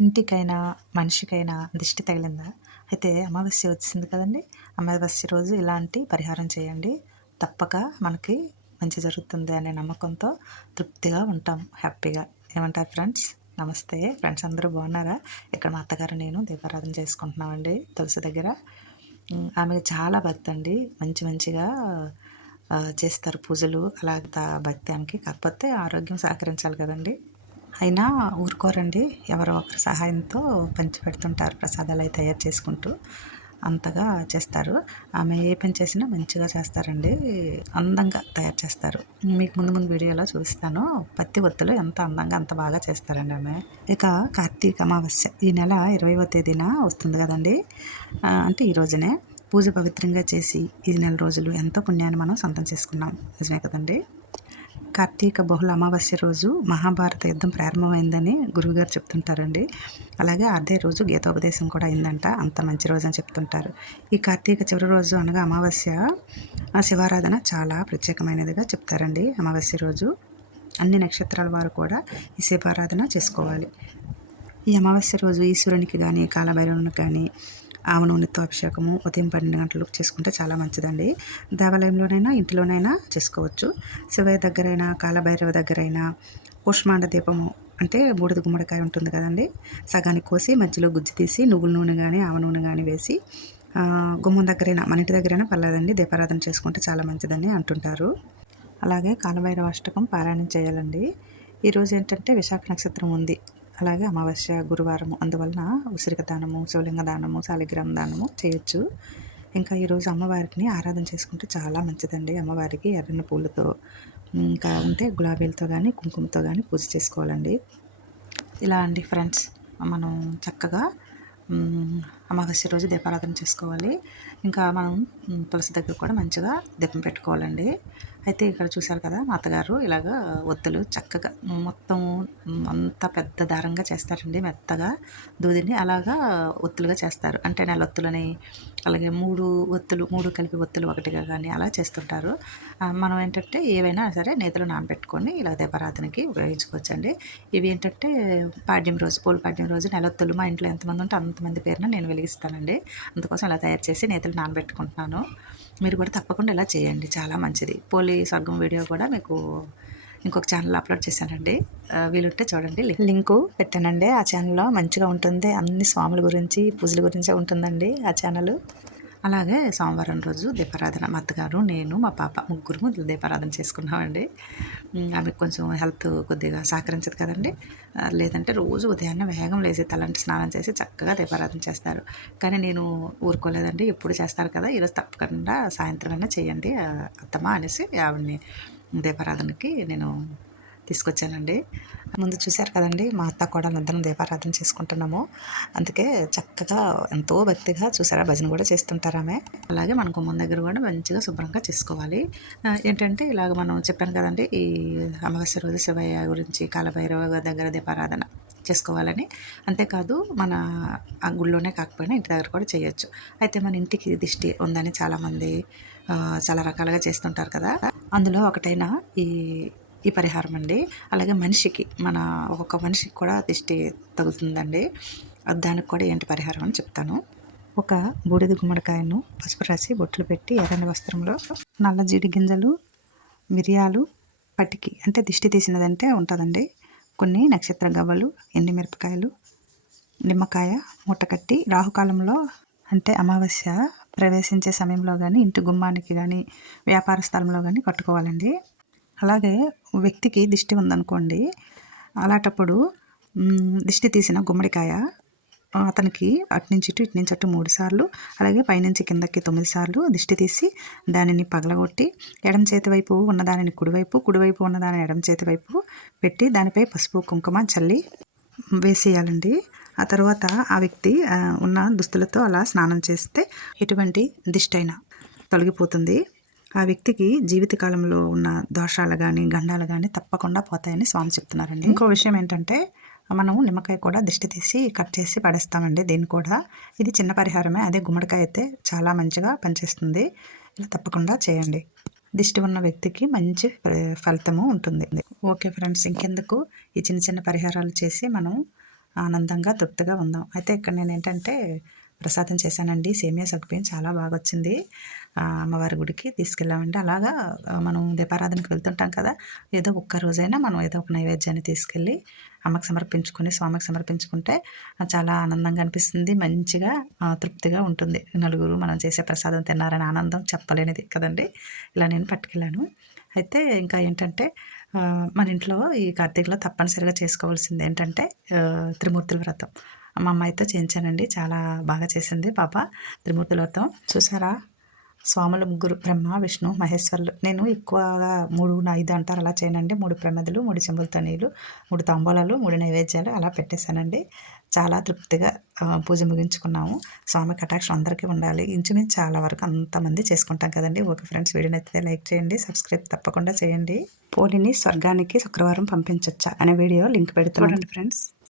ఇంటికైనా మనిషికైనా దిష్టి తగిలిందా? అయితే అమావాస్య వచ్చింది కదండి. అమావాస్య రోజు ఇలాంటి పరిహారం చేయండి. తప్పక మనకి మంచి జరుగుతుంది అనే నమ్మకంతో తృప్తిగా ఉంటాం హ్యాపీగా. ఏమంటారు ఫ్రెండ్స్? నమస్తే. ఫ్రెండ్స్ అందరూ బాగున్నారా? ఇక్కడ మా అత్తగారు నేను దీపారాధన చేసుకుంటున్నామండి తులసి దగ్గర. ఆమె చాలా భక్తి అండి. మంచి మంచిగా చేస్తారు పూజలు. అలా భక్తి ఆమెకి. కాకపోతే ఆరోగ్యం సహకరించాలి కదండి. అయినా ఊరుకోరండి. ఎవరో ఒకరి సహాయంతో పంచి పెడుతుంటారు ప్రసాదాలు అవి తయారు చేసుకుంటూ అంతగా చేస్తారు. ఆమె ఏ పని చేసినా మంచిగా చేస్తారండి. అందంగా తయారు చేస్తారు. మీకు ముందు ముందు వీడియోలో చూపిస్తాను. పత్తి ఒత్తులు ఎంత అందంగా అంత బాగా చేస్తారండి ఆమె. ఇక కార్తీక అమావాస్య. ఈ నెల ఇరవైవ తేదీన వస్తుంది కదండి. అంటే ఈ రోజునే పూజ పవిత్రంగా చేసి ఈ నెల రోజులు ఎంతో పుణ్యాన్ని మనం సొంతం చేసుకున్నాం. నిజమే కదండి? కార్తీక బహుళ అమావాస్య రోజు మహాభారత యుద్ధం ప్రారంభమైందని గురువుగారు చెప్తుంటారండి. అలాగే అదే రోజు గీతోపదేశం కూడా అయిందంట. అంత మంచి రోజు అని చెప్తుంటారు. ఈ కార్తీక చివరి రోజు అనగా అమావాస్య ఆ శివారాధన చాలా ప్రత్యేకమైనదిగా చెప్తారండి అమావాస్య రోజు. అన్ని నక్షత్రాల వారు కూడా ఈ శివారాధన చేసుకోవాలి. ఈ అమావాస్య రోజు ఈశ్వరునికి కానీ కాలభైరవునికి కానీ ఆవు నూనెతో అభిషేకము ఉదయం పన్నెండు గంటలకు చేసుకుంటే చాలా మంచిదండి. దేవాలయంలోనైనా ఇంటిలోనైనా చేసుకోవచ్చు. శివయ్య దగ్గరైనా కాలభైరవ దగ్గరైనా కుష్మాండ దీపము అంటే బూడిద గుమ్మడికాయ ఉంటుంది కదండి. సగానికి కోసి మధ్యలో గుజ్జు తీసి నువ్వుల నూనె కానీ ఆవ నూనె కానీ వేసి గుమ్మం దగ్గరైనా మన ఇంటి దగ్గరైనా పర్లేదండి. దీపారాధన చేసుకుంటే చాలా మంచిదని అంటుంటారు. అలాగే కాలభైరవ అష్టకం పారాయణం చేయాలండి. ఈరోజు ఏంటంటే విశాఖ నక్షత్రం ఉంది. అలాగే అమావాస్య గురువారము అందువలన ఉసిరిక దానము శివలింగ దానము శాలిగ్రామ దానము చేయొచ్చు. ఇంకా ఈరోజు అమ్మవారిని ఆరాధన చేసుకుంటే చాలా మంచిదండి. అమ్మవారికి ఎర్రని పూలతో ఇంకా ఉంటే గులాబీలతో కానీ కుంకుమతో కానీ పూజ చేసుకోవాలండి. ఇలా అండి ఫ్రెండ్స్ మనం చక్కగా అమావాస్య రోజు దీపారాధన చేసుకోవాలి. ఇంకా మనం తులసి దగ్గర కూడా మంచిగా దీపం పెట్టుకోవాలండి. అయితే ఇక్కడ చూశారు కదా మా అత్తగారు ఇలాగ ఒత్తులు చక్కగా మొత్తం అంత పెద్ద దారంగా చేస్తారండి మెత్తగా దూదిని. అలాగా ఒత్తులుగా చేస్తారు. అంటే నెల ఒత్తులని అలాగే మూడు ఒత్తులు మూడు కలిపి ఒత్తులు ఒకటిగా కానీ అలా చేస్తుంటారు. మనం ఏంటంటే ఏవైనా సరే నేతలు నానబెట్టుకొని ఇలా దీపారాధనకి ఉపయోగించుకోవచ్చండి. ఇవి ఏంటంటే పాడ్యం రోజు పోలు పాడ్యం రోజు నెలొత్తులు మా ఇంట్లో ఎంతమంది ఉంటే అంతమంది పేరున నేను వెలిగిస్తానండి అందుకోసం ఇలా తయారు చేసి నేతలు నానబెట్టుకుంటున్నాను. మీరు కూడా తప్పకుండా ఇలా చేయండి. చాలా మంచిది. పోలి స్వర్గం వీడియో కూడా మీకు ఇంకొక ఛానల్ అప్లోడ్ చేశానండి. వీలుంటే చూడండి. లింకు పెట్టానండి. ఆ ఛానల్లో మంచిగా ఉంటుంది. అన్ని స్వాముల గురించి పూజల గురించే ఉంటుందండి ఆ ఛానల్. అలాగే సోమవారం రోజు దీపారాధన. మా అత్తగారు నేను మా పాప ముగ్గురు దీపారాధన చేసుకున్నామండి. ఆమెకు కొంచెం హెల్త్ కొద్దిగా సహకరించదు కదండి. లేదంటే రోజు ఉదయాన్నే వేగం లేచి తలంటి స్నానం చేసి చక్కగా దీపారాధన చేస్తారు. కానీ నేను ఊరుకోలేదండి. ఎప్పుడు చేస్తారు కదా ఈరోజు తప్పకుండా సాయంత్రం అయినా చేయండి అత్తమ్మ అనేసి ఆవిడని దీపారాధనకి నేను తీసుకొచ్చానండి. ముందు చూశారు కదండి మా అత్త కూడా ఇద్దరం దీపారాధన చేసుకుంటున్నాము. అందుకే చక్కగా ఎంతో భక్తిగా చూసారా భజన కూడా చేస్తుంటారు ఆమె. అలాగే మన గుమ్మం దగ్గర కూడా మంచిగా శుభ్రంగా చేసుకోవాలి. ఏంటంటే ఇలాగ మనం చెప్పాను కదండి ఈ అమావాస్య రోజు శివయ్య గురించి కాలభైరవ దగ్గర దీపారాధన చేసుకోవాలని. అంతేకాదు మన ఆ గుళ్ళోనే కాకపోయినా ఇంటి దగ్గర కూడా చేయొచ్చు. అయితే మన ఇంటికి దిష్టి ఉందని చాలామంది చాలా రకాలుగా చేస్తుంటారు కదా. అందులో ఒకటైన ఈ ఈ పరిహారం అండి. అలాగే మనిషికి మన ఒక్కొక్క మనిషికి కూడా దిష్టి తగులుతుందండి. దానికి కూడా ఏంటి పరిహారం అని చెప్తాను. ఒక బూడిద గుమ్మడికాయను పసుపు రాసి బొట్లు పెట్టి ఎర్రని వస్త్రంలో నల్ల జీడి గింజలు మిరియాలు పటికి అంటే దిష్టి తీసినదంటే ఉంటుందండి. కొన్ని నక్షత్ర గవ్వలు ఎండి మిరపకాయలు నిమ్మకాయ మూటకట్టి రాహుకాలంలో అంటే అమావాస్య ప్రవేశించే సమయంలో కానీ ఇంటి గుమ్మానికి కానీ వ్యాపార స్థలంలో కానీ కట్టుకోవాలండి. అలాగే వ్యక్తికి దిష్టి ఉందనుకోండి అలాంటప్పుడు దిష్టి తీసిన గుమ్మడికాయ అతనికి అటు నుంచి ఇటు ఇటు నుంచి అటు మూడు సార్లు అలాగే పైనుంచి కిందకి తొమ్మిది సార్లు దిష్టి తీసి దానిని పగలగొట్టి ఎడమ చేతి వైపు ఉన్న దానిని కుడివైపు కుడివైపు ఉన్న దాని ఎడమ చేతి వైపు పెట్టి దానిపై పసుపు కుంకుమ చల్లి వేసేయాలండి. ఆ తర్వాత ఆ వ్యక్తి ఉన్న దుస్తులతో అలా స్నానం చేస్తే ఎటువంటి దిష్టి అయినా తొలగిపోతుంది. ఆ వ్యక్తికి జీవితకాలంలో ఉన్న దోషాలు కానీ గండాలు కానీ తప్పకుండా పోతాయని స్వామి చెప్తున్నారండి. ఇంకో విషయం ఏంటంటే మనం నిమ్మకాయ కూడా దిష్టి తీసి కట్ చేసి పడేస్తామండి దీన్ని కూడా. ఇది చిన్న పరిహారమే అదే గుమ్మడికాయ అయితే చాలా మంచిగా పనిచేస్తుంది. ఇలా తప్పకుండా చేయండి. దిష్టి ఉన్న వ్యక్తికి మంచి ఫ- ఫలితము ఉంటుంది. ఓకే ఫ్రెండ్స్ ఇంకెందుకు? ఈ చిన్న చిన్న పరిహారాలు చేసి మనం ఆనందంగా తృప్తిగా ఉందాం. అయితే ఇక్కడ నేను ఏంటంటే ప్రసాదం చేశానండి. సేమియా సగ్గుబియ్యం చాలా బాగా వచ్చింది అమ్మవారి గుడికి తీసుకెళ్ళామండి. అలాగా మనం దీపారాధనకి వెళ్తుంటాం కదా ఏదో ఒక్క రోజైనా మనం ఏదో ఒక నైవేద్యాన్ని తీసుకెళ్ళి అమ్మకి సమర్పించుకుని స్వామికి సమర్పించుకుంటే చాలా ఆనందంగా అనిపిస్తుంది. మంచిగా తృప్తిగా ఉంటుంది. నలుగురు మనం చేసే ప్రసాదం తిన్నారని ఆనందం చెప్పలేనిది కదండి. ఇలా నేను పట్టుకెళ్ళాను. అయితే ఇంకా ఏంటంటే మన ఇంట్లో ఈ కార్తీకలో తప్పనిసరిగా చేసుకోవాల్సింది ఏంటంటే త్రిమూర్తుల వ్రతం. మా అమ్మాయితో చేయించానండి. చాలా బాగా చేసింది పాప. త్రిమూర్తులతో చూసారా? స్వాములు ముగ్గురు బ్రహ్మ విష్ణు మహేశ్వరులు. నేను ఎక్కువగా మూడు ఐదు అంటారు. అలా చేయనండి. మూడు ప్రమదలు మూడు చెంబులతో నీళ్ళు మూడు తాంబూలాలు మూడు నైవేద్యాలు అలా పెట్టేశానండి. చాలా తృప్తిగా పూజ ముగించుకున్నాము. స్వామి కటాక్షం అందరికీ ఉండాలి. ఇంచుమించు చాలా వరకు అంతమంది చేసుకుంటాం కదండి. ఓకే ఫ్రెండ్స్ వీడియో నచ్చితే లైక్ చేయండి సబ్స్క్రైబ్ తప్పకుండా చేయండి. పోలిని స్వర్గానికి శుక్రవారం పంపించవచ్చా అనే వీడియో లింక్ పెడుతున్నాను. ఫ్రెండ్స్.